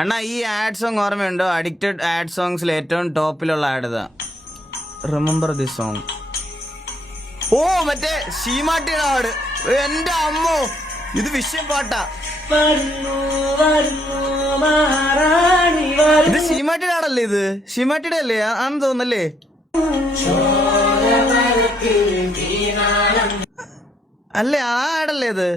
അണ്ണാ ഈ ad song ഓർമ്മയുണ്ടോ? Addicted ad സോങ്സിൽ ഏറ്റവും ടോപ്പിലുള്ള ആഡ് ഇതാ. Remember this song. ഓ മറ്റേ ശീമാട്ടിയുടെ ആട്. എന്റെ അമ്മോ, ഇത് വിഷയം പാട്ടാ. ഇത് ശീമാട്ടിയുടെ ആടല്ലേ? ഇത് ശീമാട്ടിയുടെ അല്ലേ ആണെന്ന് തോന്നല്ലേ? അല്ലേ ആ ആടല്ലേ ഇത്?